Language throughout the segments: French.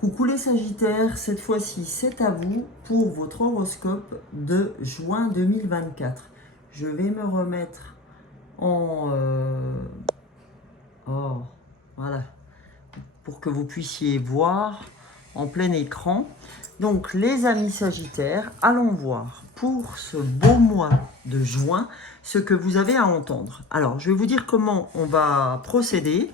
Coucou les Sagittaires, cette fois-ci c'est à vous pour votre horoscope de juin 2024. Je vais me remettre en... oh, voilà, pour que vous puissiez voir en plein écran. Donc les amis Sagittaires, allons voir pour ce beau mois de juin ce que vous avez à entendre. Alors je vais vous dire comment on va procéder.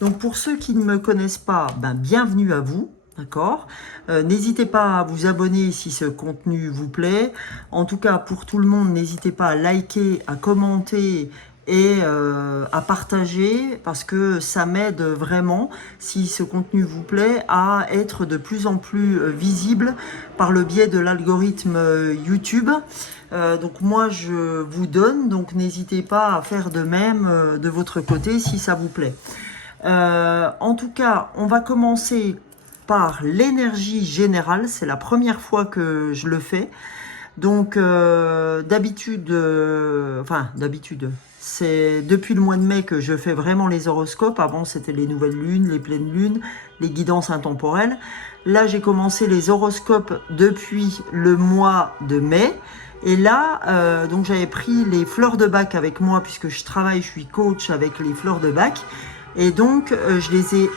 Donc pour ceux qui ne me connaissent pas, bienvenue à vous. D'accord. N'hésitez pas à vous abonner si ce contenu vous plaît. En tout cas, pour tout le monde, n'hésitez pas à liker, à commenter et à partager parce que ça m'aide vraiment, si ce contenu vous plaît, à être de plus en plus visible par le biais de l'algorithme YouTube. Donc moi, je vous donne, donc n'hésitez pas à faire de même de votre côté si ça vous plaît. En tout cas, on va commencer par l'énergie générale. C'est la première fois que je le fais. Donc d'habitude, c'est depuis le mois de mai que je fais vraiment les horoscopes. Avant, c'était les nouvelles lunes, les pleines lunes, les guidances intemporelles. Là, j'ai commencé les horoscopes depuis le mois de mai. Et là, donc j'avais pris les fleurs de bac avec moi puisque je suis coach avec les fleurs de bac. Et donc, je les ai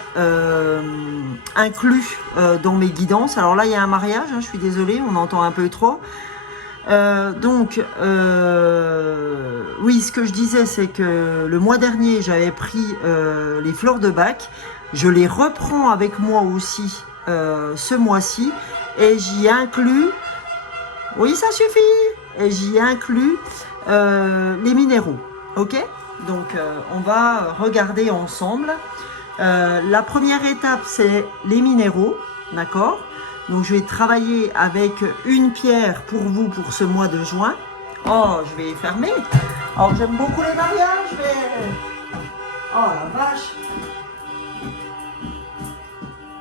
inclus dans mes guidances. Alors là, il y a un mariage, je suis désolée, on entend un peu trop. Oui, ce que je disais, c'est que le mois dernier, j'avais pris les fleurs de bac. Je les reprends avec moi aussi ce mois-ci. Et j'y inclus... Oui, ça suffit. Et j'y inclus les minéraux. Ok ? Donc, on va regarder ensemble. La première étape, c'est les minéraux. D'accord ? Donc, je vais travailler avec une pierre pour vous pour ce mois de juin. Oh, je vais fermer. Alors, j'aime beaucoup les mariages, mais... Oh, la vache.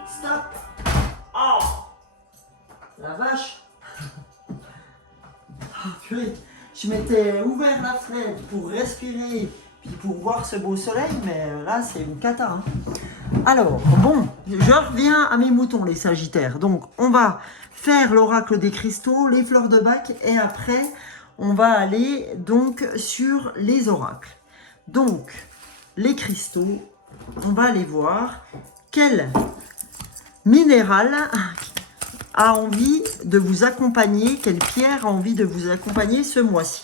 Stop. Oh, la vache. Oh, purée. Je m'étais ouvert la fenêtre pour respirer, puis pour voir ce beau soleil, mais là, c'est une cata. Hein. Alors, bon, je reviens à mes moutons, les Sagittaires. Donc, on va faire l'oracle des cristaux, les fleurs de bac, et après, on va aller donc sur les oracles. Donc, les cristaux, on va aller voir quel minéral a envie de vous accompagner, quelle pierre a envie de vous accompagner ce mois-ci.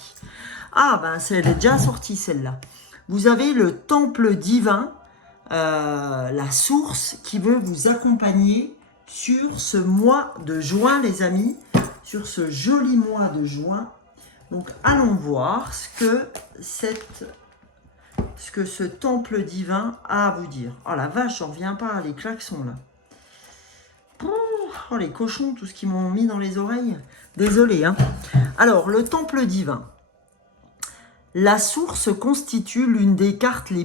Ah, elle est déjà sortie celle-là. Vous avez le temple divin, la source qui veut vous accompagner sur ce mois de juin, les amis, sur ce joli mois de juin. Donc, allons voir ce que ce temple divin a à vous dire. Oh la vache, j'en reviens pas, les klaxons là. Oh, les cochons, tout ce qu'ils m'ont mis dans les oreilles. Désolé, hein. Alors, le temple divin. La source constitue l'une des cartes les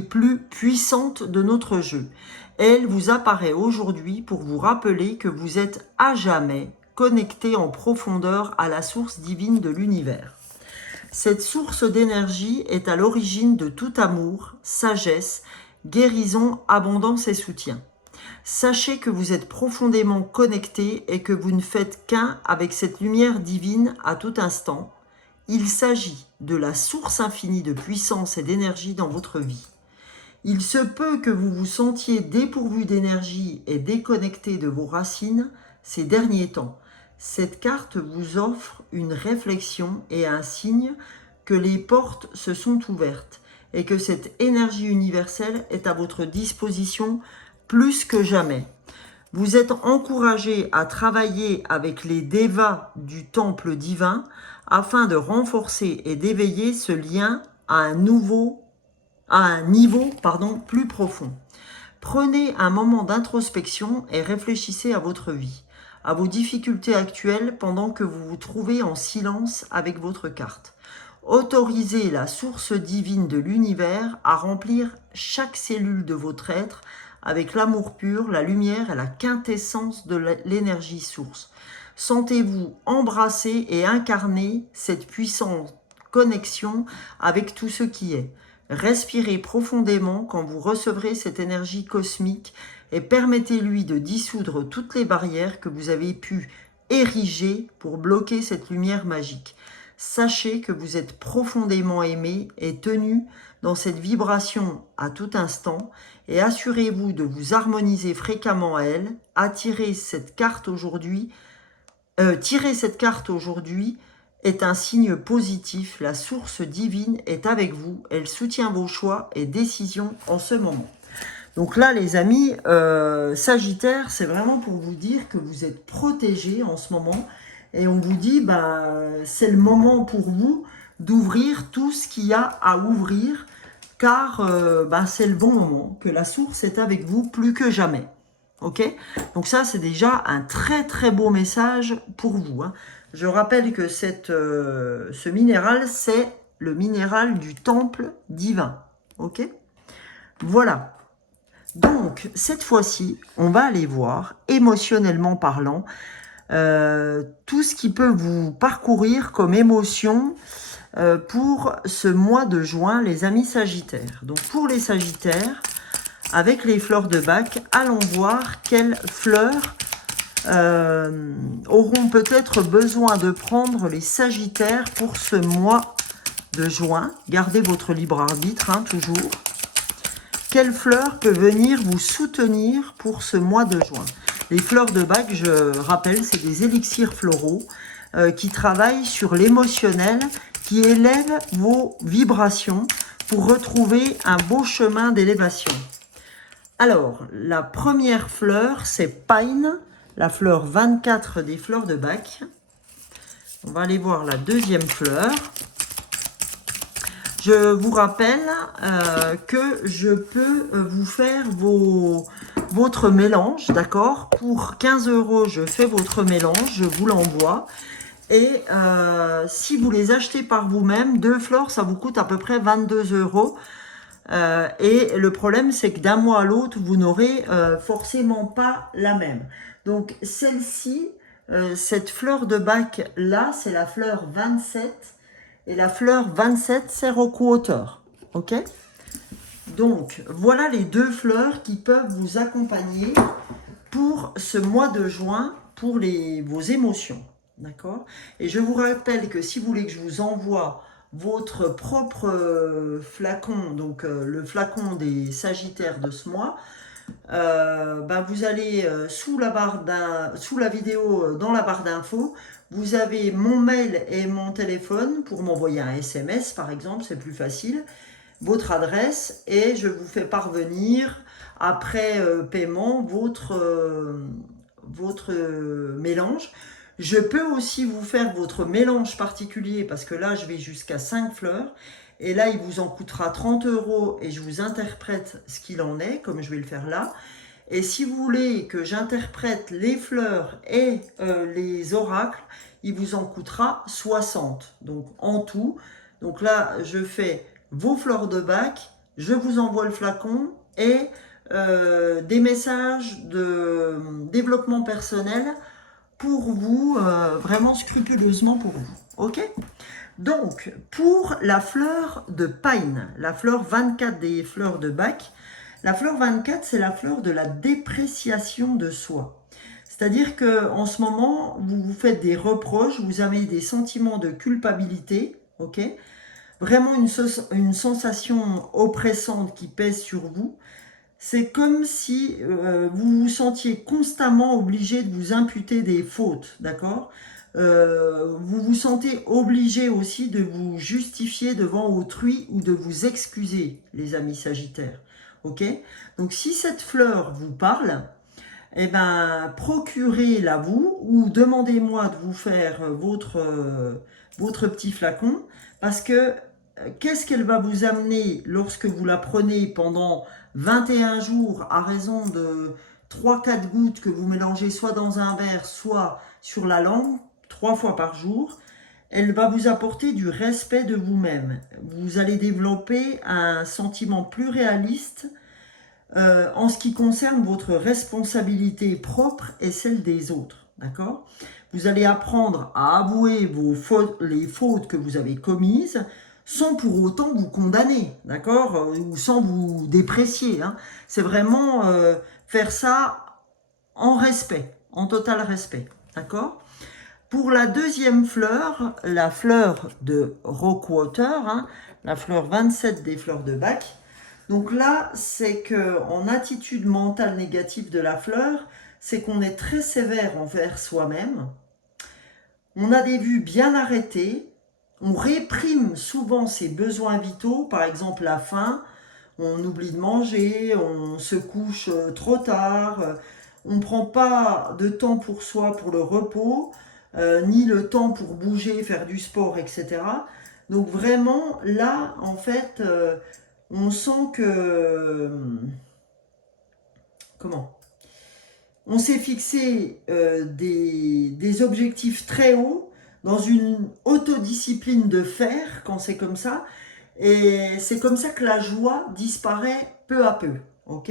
plus puissantes de notre jeu. Elle vous apparaît aujourd'hui pour vous rappeler que vous êtes à jamais connecté en profondeur à la source divine de l'univers. Cette source d'énergie est à l'origine de tout amour, sagesse, guérison, abondance et soutien. Sachez que vous êtes profondément connecté et que vous ne faites qu'un avec cette lumière divine à tout instant. Il s'agit de la source infinie de puissance et d'énergie dans votre vie. Il se peut que vous vous sentiez dépourvu d'énergie et déconnecté de vos racines ces derniers temps. Cette carte vous offre une réflexion et un signe que les portes se sont ouvertes et que cette énergie universelle est à votre disposition plus que jamais. Vous êtes encouragé à travailler avec les devas du temple divin afin de renforcer et d'éveiller ce lien à un niveau plus profond. Prenez un moment d'introspection et réfléchissez à votre vie, à vos difficultés actuelles pendant que vous vous trouvez en silence avec votre carte. Autorisez la source divine de l'univers à remplir chaque cellule de votre être avec l'amour pur, la lumière et la quintessence de l'énergie source. Sentez-vous embrasser et incarner cette puissante connexion avec tout ce qui est. Respirez profondément quand vous recevrez cette énergie cosmique et permettez-lui de dissoudre toutes les barrières que vous avez pu ériger pour bloquer cette lumière magique. Sachez que vous êtes profondément aimé et tenu dans cette vibration à tout instant et assurez-vous de vous harmoniser fréquemment à elle. Tirer cette carte aujourd'hui est un signe positif. La source divine est avec vous. Elle soutient vos choix et décisions en ce moment. Donc là, les amis, Sagittaire, c'est vraiment pour vous dire que vous êtes protégés en ce moment. Et on vous dit, c'est le moment pour vous d'ouvrir tout ce qu'il y a à ouvrir. Car c'est le bon moment, que la source est avec vous plus que jamais. Ok? Donc ça, c'est déjà un très très beau message pour vous. Hein. Je rappelle que ce minéral, c'est le minéral du temple divin. Ok? Voilà. Donc, cette fois-ci, on va aller voir, émotionnellement parlant, tout ce qui peut vous parcourir comme émotion pour ce mois de juin, les amis Sagittaires. Donc, pour les Sagittaires, avec les fleurs de Bach, allons voir quelles fleurs auront peut-être besoin de prendre les Sagittaires pour ce mois de juin. Gardez votre libre arbitre, hein, toujours. Quelle fleur peut venir vous soutenir pour ce mois de juin? Les fleurs de Bach, je rappelle, c'est des élixirs floraux qui travaillent sur l'émotionnel, qui élèvent vos vibrations pour retrouver un beau chemin d'élévation. Alors, la première fleur, c'est Pine, la fleur 24 des fleurs de Bach. On va aller voir la deuxième fleur. Je vous rappelle que je peux vous faire votre mélange, d'accord? Pour 15 €, je fais votre mélange, je vous l'envoie. Et si vous les achetez par vous-même, 2 fleurs, ça vous coûte à peu près 22 €. Et le problème, c'est que d'un mois à l'autre, vous n'aurez forcément pas la même. Donc, celle-ci, cette fleur de Bach, là, c'est la fleur 27. Et la fleur 27 sert au coup-hauteur. Ok? Donc, voilà les 2 fleurs qui peuvent vous accompagner pour ce mois de juin, pour vos émotions. D'accord? Et je vous rappelle que si vous voulez que je vous envoie votre propre flacon, donc le flacon des Sagittaires de ce mois, vous allez sous la vidéo, dans la barre d'infos, vous avez mon mail et mon téléphone pour m'envoyer un SMS par exemple, c'est plus facile, votre adresse, et je vous fais parvenir après paiement votre mélange. Je peux aussi vous faire votre mélange particulier parce que là je vais jusqu'à 5 fleurs. Et là, il vous en coûtera 30 € et je vous interprète ce qu'il en est, comme je vais le faire là. Et si vous voulez que j'interprète les fleurs et les oracles, il vous en coûtera 60. Donc, en tout. Donc là, je fais vos fleurs de Bach, je vous envoie le flacon et des messages de développement personnel pour vous, vraiment scrupuleusement pour vous. Ok ? Donc, pour la fleur de Pine, la fleur 24 des fleurs de Bach, la fleur 24, c'est la fleur de la dépréciation de soi. C'est-à-dire qu'en ce moment, vous vous faites des reproches, vous avez des sentiments de culpabilité, ok? Vraiment une sensation oppressante qui pèse sur vous. C'est comme si vous vous sentiez constamment obligé de vous imputer des fautes, d'accord? Vous vous sentez obligé aussi de vous justifier devant autrui ou de vous excuser, les amis Sagittaires. Ok? Donc, si cette fleur vous parle, eh ben, procurez-la vous ou demandez-moi de vous faire votre petit flacon parce que qu'est-ce qu'elle va vous amener lorsque vous la prenez pendant 21 jours à raison de 3-4 gouttes que vous mélangez soit dans un verre, soit sur la langue, 3 fois par jour, elle va vous apporter du respect de vous-même. Vous allez développer un sentiment plus réaliste en ce qui concerne votre responsabilité propre et celle des autres. D'accord ? Vous allez apprendre à avouer les fautes que vous avez commises sans pour autant vous condamner, d'accord ? Ou sans vous déprécier. Hein. C'est vraiment faire ça en respect, en total respect, d'accord? Pour la deuxième fleur, la fleur de Rockwater, hein, la fleur 27 des fleurs de Bach, donc là, c'est qu'en attitude mentale négative de la fleur, c'est qu'on est très sévère envers soi-même, on a des vues bien arrêtées, on réprime souvent ses besoins vitaux, par exemple la faim, on oublie de manger, on se couche trop tard, on ne prend pas de temps pour soi, pour le repos, ni le temps pour bouger, faire du sport, etc. Donc vraiment, là, en fait, on sent que... comment? On s'est fixé des objectifs très hauts dans une autodiscipline de fer, quand c'est comme ça, et c'est comme ça que la joie disparaît peu à peu, ok?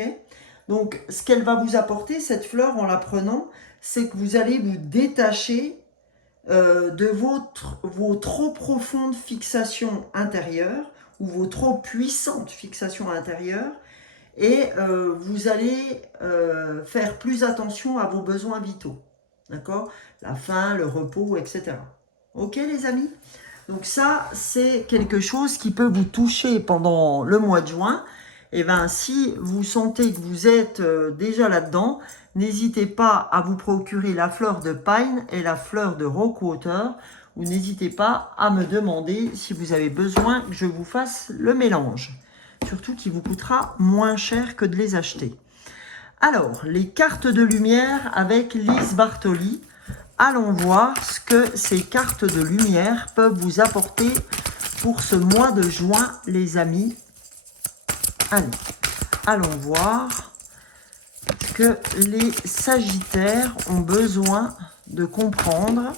Donc, ce qu'elle va vous apporter, cette fleur, en la prenant, c'est que vous allez vous détacher de vos trop profondes fixations intérieures ou vos trop puissantes fixations intérieures et vous allez faire plus attention à vos besoins vitaux. D'accord? La faim, le repos, etc. Ok les amis? Donc ça, c'est quelque chose qui peut vous toucher pendant le mois de juin. Et bien, si vous sentez que vous êtes déjà là-dedans, n'hésitez pas à vous procurer la fleur de Pine et la fleur de Rockwater. Ou n'hésitez pas à me demander si vous avez besoin que je vous fasse le mélange. Surtout qu'il vous coûtera moins cher que de les acheter. Alors, les cartes de lumière avec Lise Bartoli. Allons voir ce que ces cartes de lumière peuvent vous apporter pour ce mois de juin, les amis. Allez, allons voir ce que les Sagittaires ont besoin de comprendre.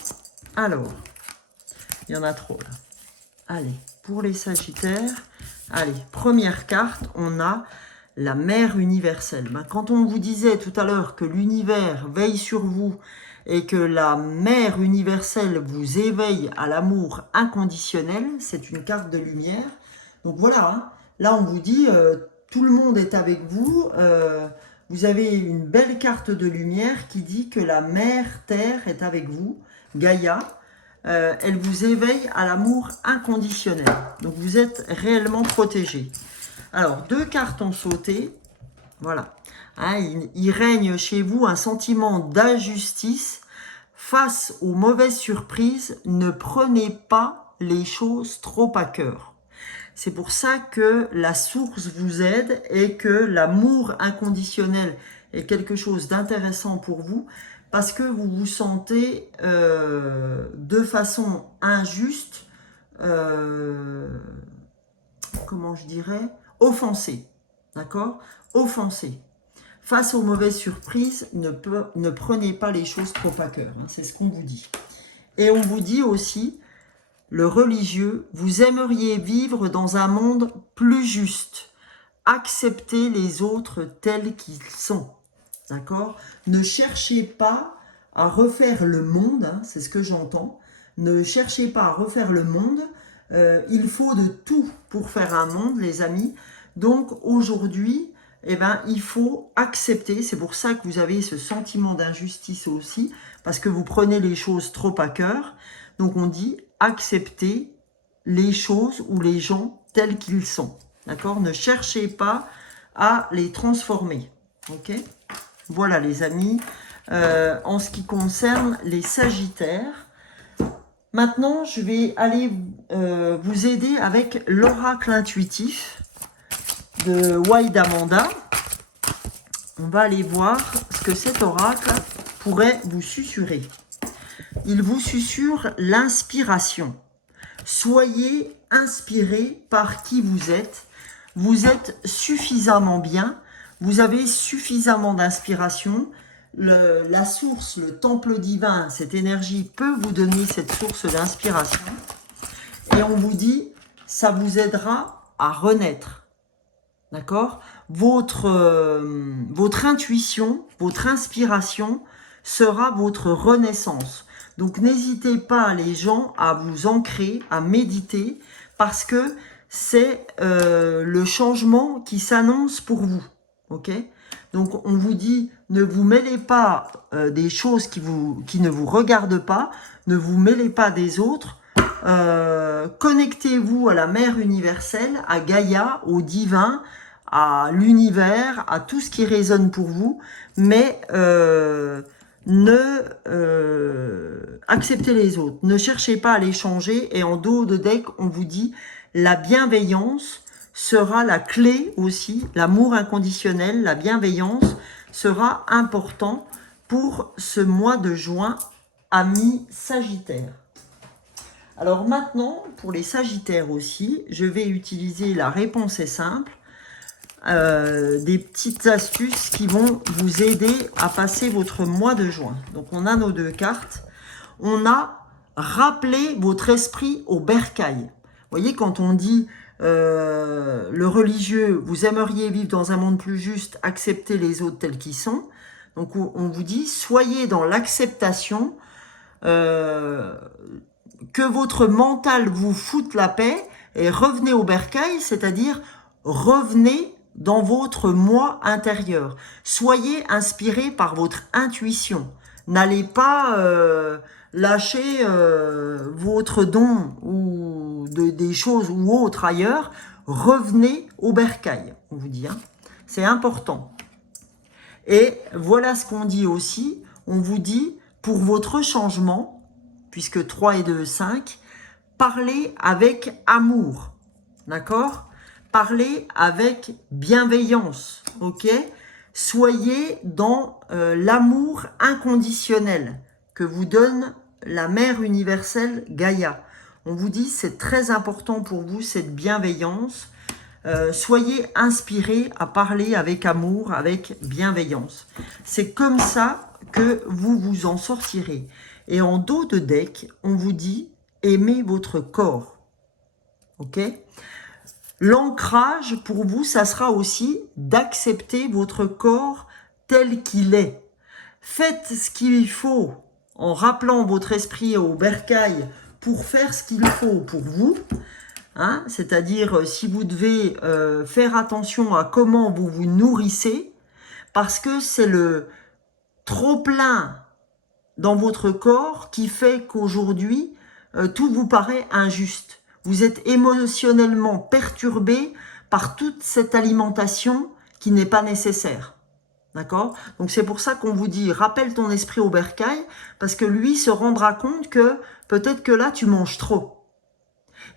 Alors, il y en a trop là. Allez, pour les Sagittaires, allez, première carte, on a la mère universelle. Ben, quand on vous disait tout à l'heure que l'univers veille sur vous et que la mère universelle vous éveille à l'amour inconditionnel, c'est une carte de lumière. Donc voilà, hein, là on vous dit, tout le monde est avec vous, vous avez une belle carte de lumière qui dit que la mère Terre est avec vous, Gaïa, elle vous éveille à l'amour inconditionnel. Donc vous êtes réellement protégé. Alors, 2 cartes ont sauté. Voilà. Hein, il règne chez vous un sentiment d'injustice. Face aux mauvaises surprises, ne prenez pas les choses trop à cœur. C'est pour ça que la source vous aide et que l'amour inconditionnel est quelque chose d'intéressant pour vous parce que vous vous sentez de façon injuste, comment je dirais, offensé, d'accord? Offensé. Face aux mauvaises surprises, ne prenez pas les choses trop à cœur, hein, c'est ce qu'on vous dit. Et on vous dit aussi, le religieux, vous aimeriez vivre dans un monde plus juste. Acceptez les autres tels qu'ils sont, d'accord? Ne cherchez pas à refaire le monde, hein, c'est ce que j'entends. Ne cherchez pas à refaire le monde. Il faut de tout pour faire un monde, les amis. Donc aujourd'hui, eh ben, il faut accepter. C'est pour ça que vous avez ce sentiment d'injustice aussi, parce que vous prenez les choses trop à cœur. Donc on dit accepter les choses ou les gens tels qu'ils sont. D'accord? Ne cherchez pas à les transformer. Ok? Voilà les amis. En ce qui concerne les Sagittaires, maintenant, je vais aller vous aider avec l'oracle intuitif de Wide Amanda. On va aller voir ce que cet oracle pourrait vous susurrer. Il vous susurre l'inspiration. Soyez inspiré par qui vous êtes. Vous êtes suffisamment bien. Vous avez suffisamment d'inspiration. La source, le temple divin, cette énergie peut vous donner cette source d'inspiration. Et on vous dit, ça vous aidera à renaître. D'accord? Votre intuition, votre inspiration sera votre renaissance. Donc n'hésitez pas les gens à vous ancrer, à méditer, parce que c'est le changement qui s'annonce pour vous. Ok? Donc, on vous dit, ne vous mêlez pas des choses qui ne vous regardent pas, ne vous mêlez pas des autres. Connectez-vous à la mère universelle, à Gaïa, au divin, à l'univers, à tout ce qui résonne pour vous, mais ne acceptez les autres. Ne cherchez pas à les changer. Et en dos de deck, on vous dit, la bienveillance sera la clé aussi, l'amour inconditionnel, la bienveillance sera important pour ce mois de juin, amis Sagittaire. Alors maintenant, pour les Sagittaires aussi, je vais utiliser la réponse est simple, des petites astuces qui vont vous aider à passer votre mois de juin. Donc on a nos deux cartes, on a rappelé votre esprit au bercail. Vous voyez, quand on dit le religieux, vous aimeriez vivre dans un monde plus juste, accepter les autres tels qu'ils sont. Donc on vous dit, soyez dans l'acceptation, que votre mental vous foute la paix et revenez au bercail, c'est-à-dire revenez dans votre moi intérieur. Soyez inspiré par votre intuition. N'allez pas lâcher votre don ou des choses ou autres ailleurs. Revenez au bercail, on vous dit. Hein. C'est important. Et voilà ce qu'on dit aussi. On vous dit, pour votre changement, puisque 3 et 2, 5, parlez avec amour. D'accord ? Parlez avec bienveillance. Ok ? Soyez dans l'amour inconditionnel que vous donne la mère universelle Gaïa. On vous dit, c'est très important pour vous, cette bienveillance. Soyez inspirés à parler avec amour, avec bienveillance. C'est comme ça que vous vous en sortirez. Et en dos de deck, on vous dit, aimez votre corps. Ok ? L'ancrage, pour vous, ça sera aussi d'accepter votre corps tel qu'il est. Faites ce qu'il faut en rappelant votre esprit au bercail pour faire ce qu'il faut pour vous. Hein, c'est-à-dire, si vous devez faire attention à comment vous vous nourrissez, parce que c'est le trop-plein dans votre corps qui fait qu'aujourd'hui, tout vous paraît injuste. Vous êtes émotionnellement perturbé par toute cette alimentation qui n'est pas nécessaire. D'accord ? Donc c'est pour ça qu'on vous dit, rappelle ton esprit au bercail, parce que lui se rendra compte que peut-être que là, tu manges trop.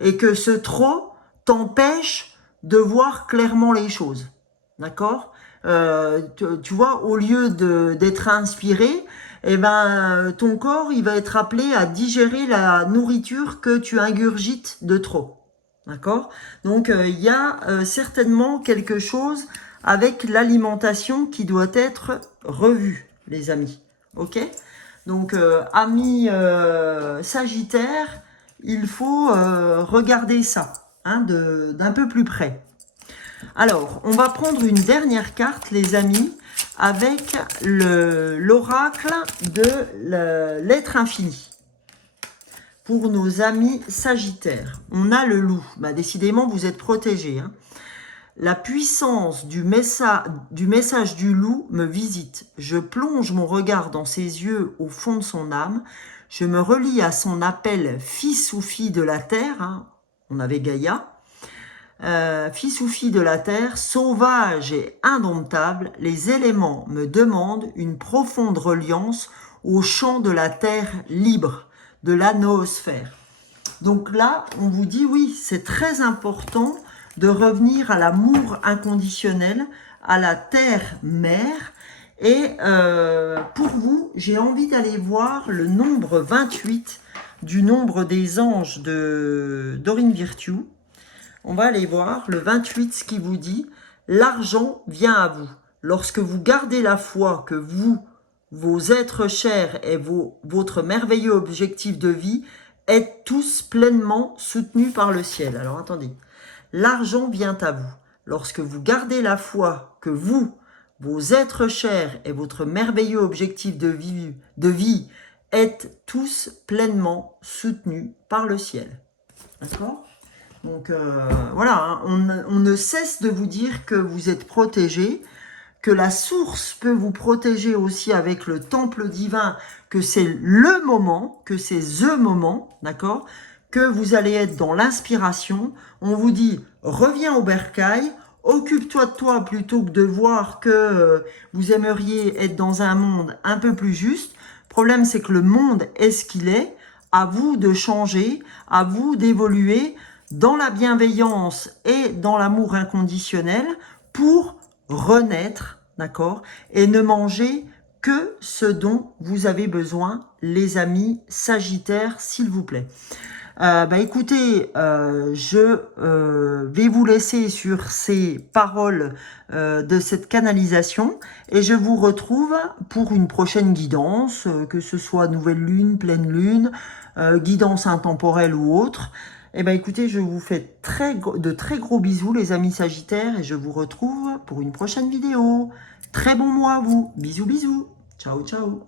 Et que ce trop t'empêche de voir clairement les choses. D'accord ? Tu vois, au lieu d'être inspiré, eh ben, ton corps, il va être appelé à digérer la nourriture que tu ingurgites de trop. D'accord ? Donc, il y a certainement quelque chose avec l'alimentation qui doit être revue, les amis. Ok ? Donc, amis Sagittaire, il faut regarder ça hein, d'un peu plus près. Alors, on va prendre une dernière carte, les amis, avec l'oracle de l'être infini. Pour nos amis Sagittaires, on a le loup. Bah, décidément, vous êtes protégés. Hein. La puissance du message du loup me visite. Je plonge mon regard dans ses yeux au fond de son âme. Je me relie à son appel fils ou fille de la terre. Hein. On avait Gaïa. Fils ou fille de la terre, sauvage et indomptable, les éléments me demandent une profonde reliance au champ de la terre libre, de la noosphère. Donc là, on vous dit oui, c'est très important de revenir à l'amour inconditionnel, à la terre-mère. Et pour vous, j'ai envie d'aller voir le nombre 28 du nombre des anges de Dorine Virtue. On va aller voir le 28, ce qui vous dit « L'argent vient à vous. Lorsque vous gardez la foi que vous, vos êtres chers et votre merveilleux objectif de vie êtes tous pleinement soutenus par le ciel. » Alors attendez. L'argent vient à vous. Lorsque vous gardez la foi que vous, vos êtres chers et votre merveilleux objectif de vie êtes tous pleinement soutenus par le ciel. D'accord ? Donc voilà, hein, on ne cesse de vous dire que vous êtes protégés, que la source peut vous protéger aussi avec le temple divin, que c'est le moment, que c'est the moment, d'accord? Que vous allez être dans l'inspiration. On vous dit, reviens au bercail, occupe-toi de toi plutôt que de voir que vous aimeriez être dans un monde un peu plus juste. Le problème, c'est que le monde est ce qu'il est. À vous de changer, à vous d'évoluer dans la bienveillance et dans l'amour inconditionnel pour renaître, d'accord? Et ne manger que ce dont vous avez besoin, les amis Sagittaires, s'il vous plaît. Écoutez, je vais vous laisser sur ces paroles de cette canalisation et je vous retrouve pour une prochaine guidance, que ce soit nouvelle lune, pleine lune, guidance intemporelle ou autre. Écoutez, je vous fais de très gros bisous les amis Sagittaires et je vous retrouve pour une prochaine vidéo. Très bon mois à vous. Bisous, bisous. Ciao, ciao.